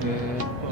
嗯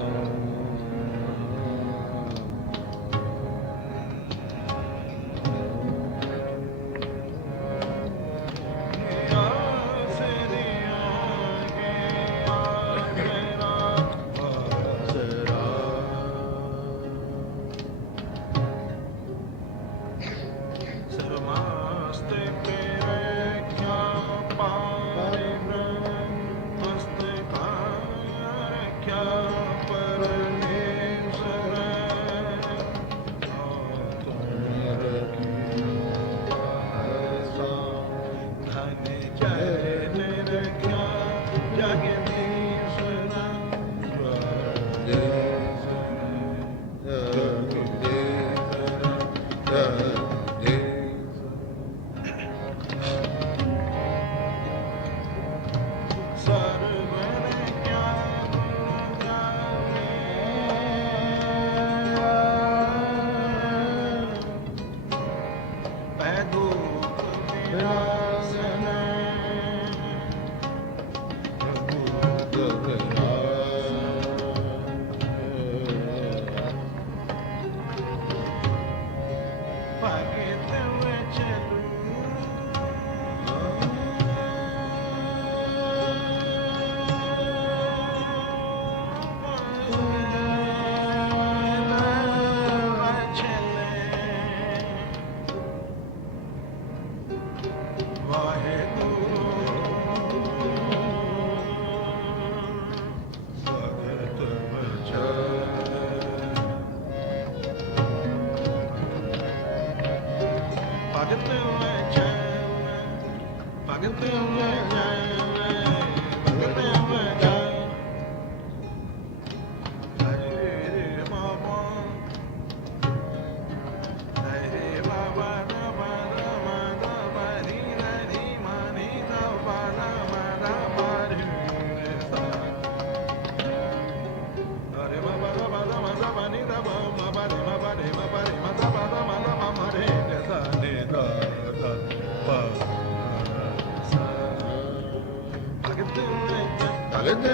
redor. அதுக்கு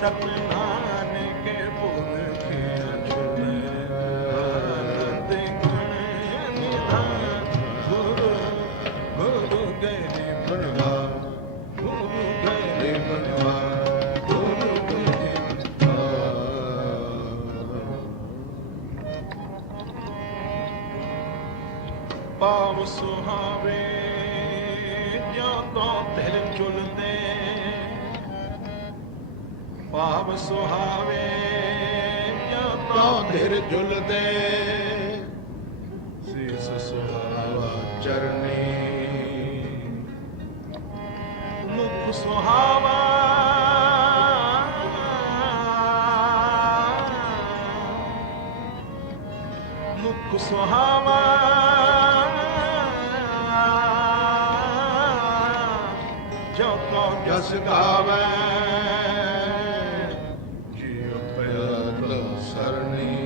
চকলে না ਜਸ ਗਾਵੇ ਜਿਉ ਪਿਆਰ ਸਰਣੀ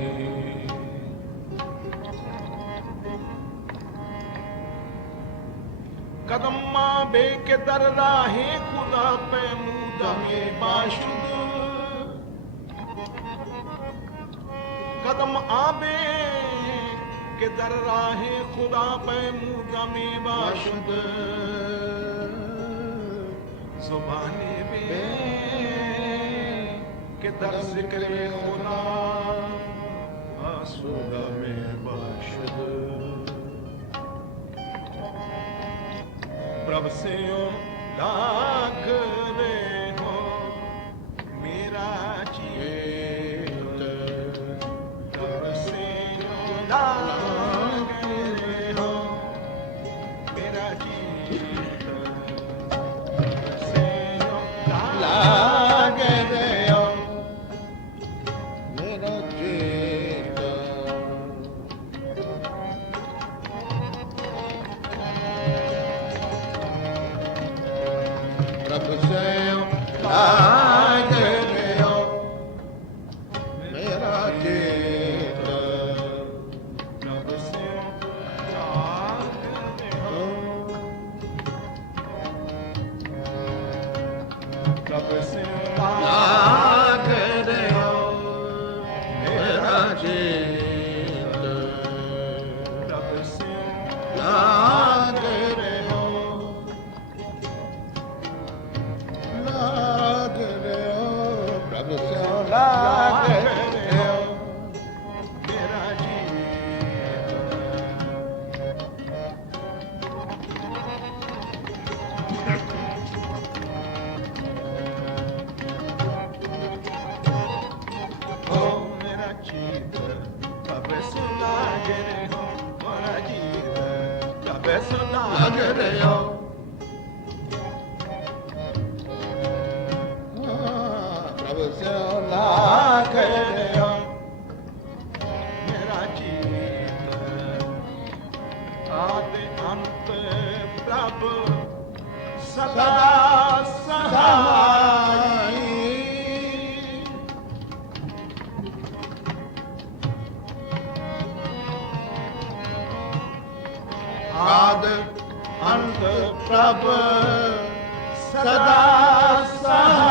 ਕਦਮਾਂ ਬੇਕ ਦਰ ਲਾਹੇ ਖੁਦਾ ਪੈ ਮੂਦਮੇ ਬਾਸ਼ੁਦ ਕਦਮ ਆਵੇ که در راه خدا پیمرده می باشد زبان بی که در ذکر خدا آسوده می باشد رب سے لاکھ دے tá pensando. ਸੁਨਾ ਅੰਤ ਪ੍ਰਭ ਸਦਾ ਸਹਾਈ ਆਦ ਅੰਤ ਪ੍ਰਭ ਸਦਾ ਸਹਾਈ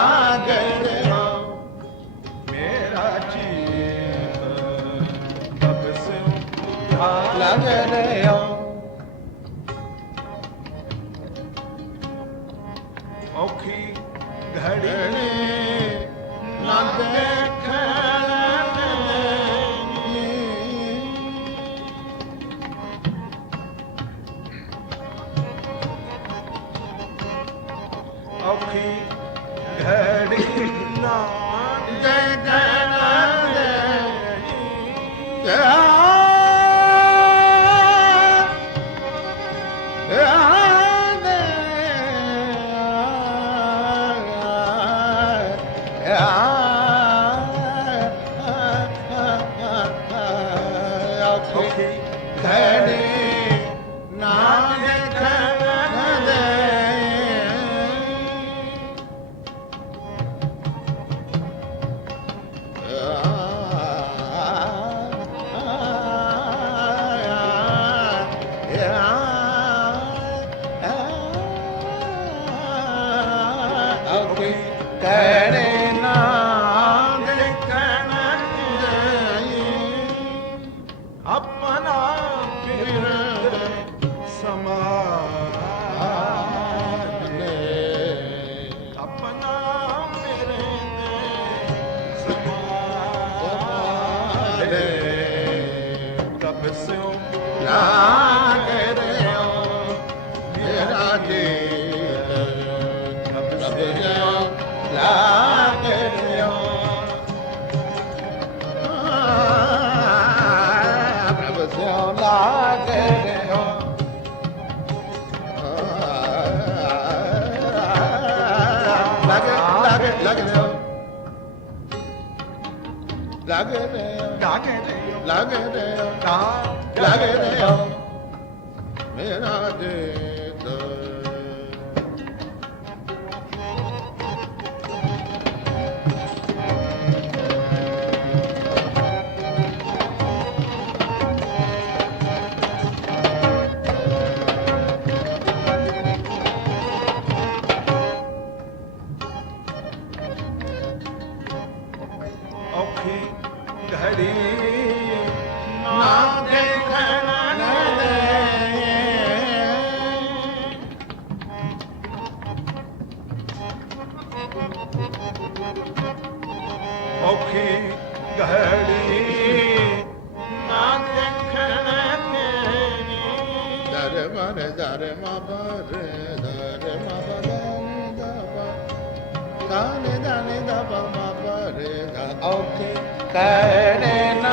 ਔਖੇ ਕਰੇ ਨਾ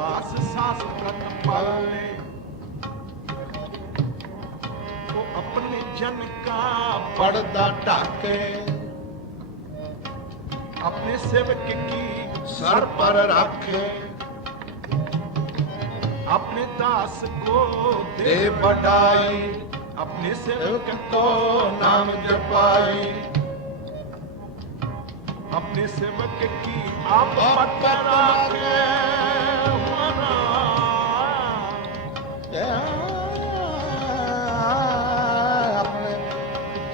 ਸਾਸ ਸਾਸ ਪ੍ਰਤ ਪਾਲੇ। ਉਹ ਆਪਣੇ ਜਨ ਕਾ ਪੜਦਾ ਢਾਕੇ। ਆਪਣੇ ਸੇਵਕ ਕੀ ਸਰ ਪਰ ਰੱਖੇ। ਆਪਣੇ ਦਾਸ ਕੋ ਦੇ ਬਡਾਈ ਆਪਣੇ ਸੇਵਕ ਕੋ ਨਾਮ ਜਪਾਈ। ਆਪਣੇ सेवक की आप पट राखे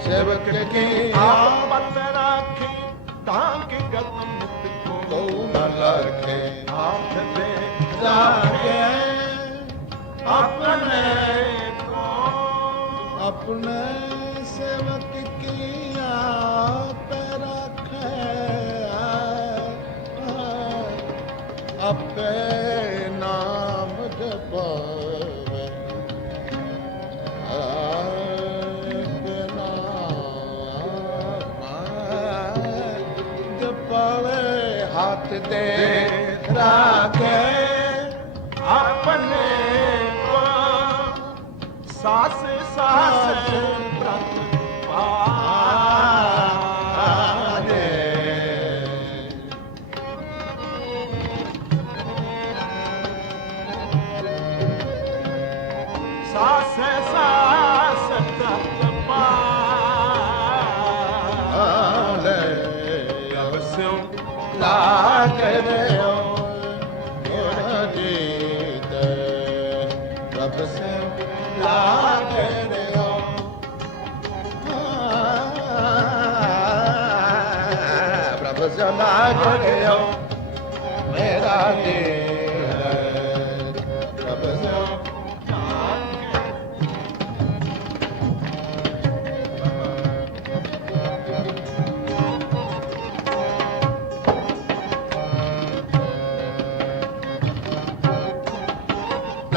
ਸੇਵਕ ਕੀ ਆਪ ਬਲ ਰਾਖੀ ਤਾਂ ਕਿ ਗਤ ਮੁਕਤ ਕੋ ਨ ਲਰਖੇ ਆਪ ਦੇ ਲਾਗੇ ਆਪਣੇ ਕੋ। ਆਪਣੇ ਸੇਵਕ ਕੀ ਆਪ ਰੱਖੇ? ਆਪੇ ਜਪਵੇ ਹੱਥ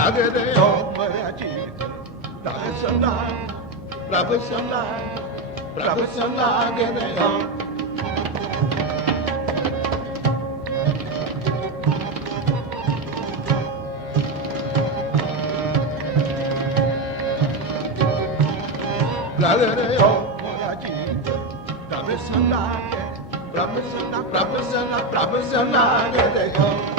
ਲਾਗਰਿਓ ਮਰਿਆ ਜੀਤ ਤਨ ਸੰਦਾ ਪ੍ਰਭ ਸੇ ਪ੍ਰਭ ਸੇ ਲਾਗਰਿਓ ਲਾਗਰਿਓ ਮਰਿਆ ਜੀਤ ਤਨ ਸੰਦਾ ਪ੍ਰਭ ਸੰਦਾ ਪ੍ਰਭ ਸੇ ਪ੍ਰਭ ਸੇ ਲਾਗਰਿਓ ਲਾਗਰਿਓ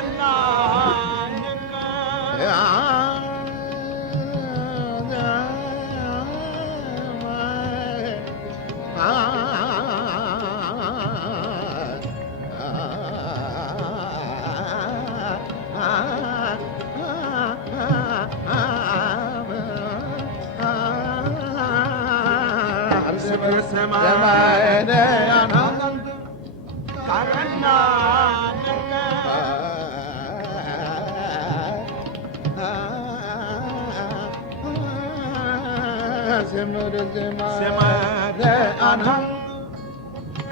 वारे आनंद करन सिमर जे मनंद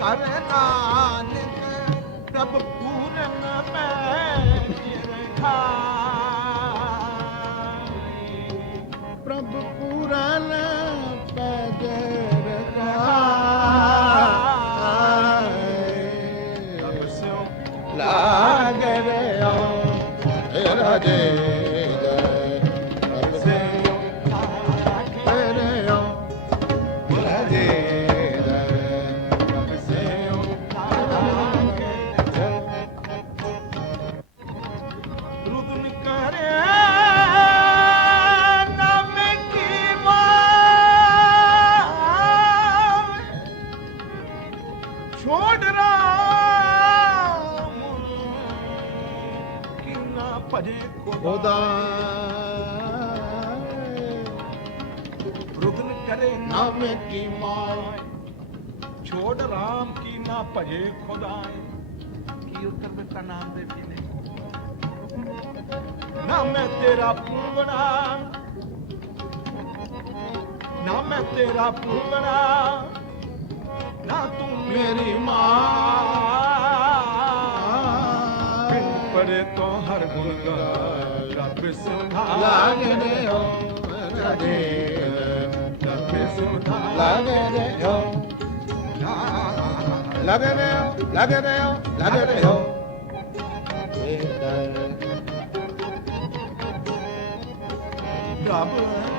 करण राधे त सुभाल सुप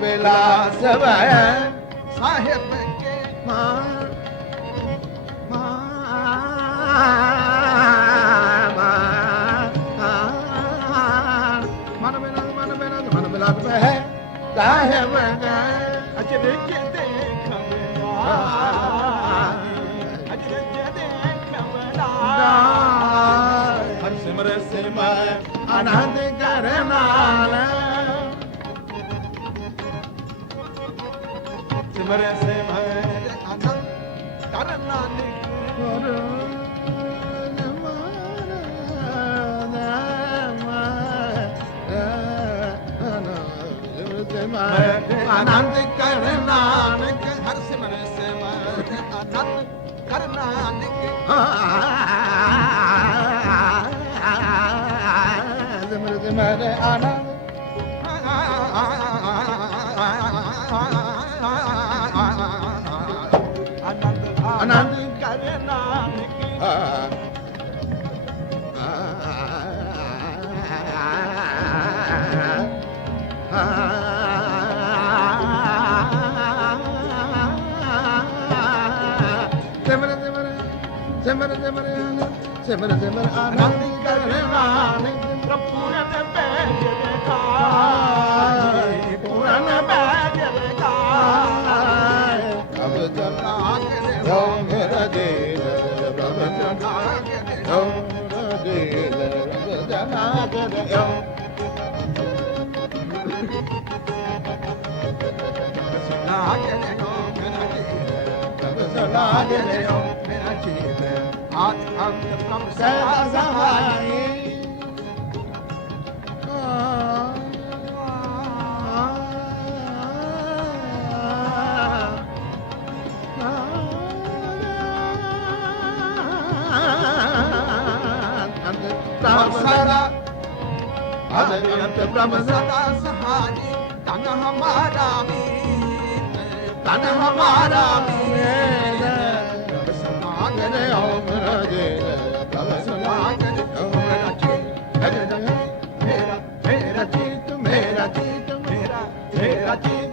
ਬਿਲਾ ਸਭੈ ਸਾਹਿਬ ਕੇ ਮਨ ਬਿਲਾ ਮਨ ਬਿਲਾ ਮਨ ਬਿਲਾ ਸਭੈ ਸਾਹਿਬ ਅਜਰੇ ਕੇ ਦੇਖਵਨਾ ਅਜਰੇ ਕੇ ਦੇਖਵਨਾ ਹਰ ਸਿਮਰ ਸਿਮਰ। ਆਨੰਦ ਕਰ ਨਾਲ। ਸਿਮਰ ਸਿਮਰ ਆਨੰਦ ਕਰ ਨਾਨਕ ਗੁਰੂ ਆਨੰਦ ਕਰ ਨਾਨਕ ਹਰ ਸਿਮਰ ਸਿਮਰ ਆਨੰਦ ਕਰ ਨਾਨਕ ਸਿਮਰ ਸਿਮਰ ਆਨੰਦ नंदमरान सिमर जे मरान सिमर जे मरान कर ਰੋ ਮੇਰਾ ਦੇ ਰਬ ਜਨਾ ਰੋ ਮੇਰਾ ਦੇ ਰਬ ਸਦਾ ਸਦਾ ਅਨੰਤ ਪ੍ਰਭ ਸਦਾ ਸਹਾਈ। ਤਨ ਹਮਾਰਾ ਮੀਤ ਤਨ ਹਮਾਰਾ ਮੀਤ ਰਬ ਸਮਾਗਨ ਓਮ ਰਾਜੇ ਪ੍ਰਭ ਸਮਾਗਨ ਮੇਰਾ ਚੀਤ ਮੇਰਾ ਮੇਰਾ ਚੀਤ ਮੇਰਾ ਚੀਤ ਮੇਰਾ ਮੇਰਾ ਚੀਤ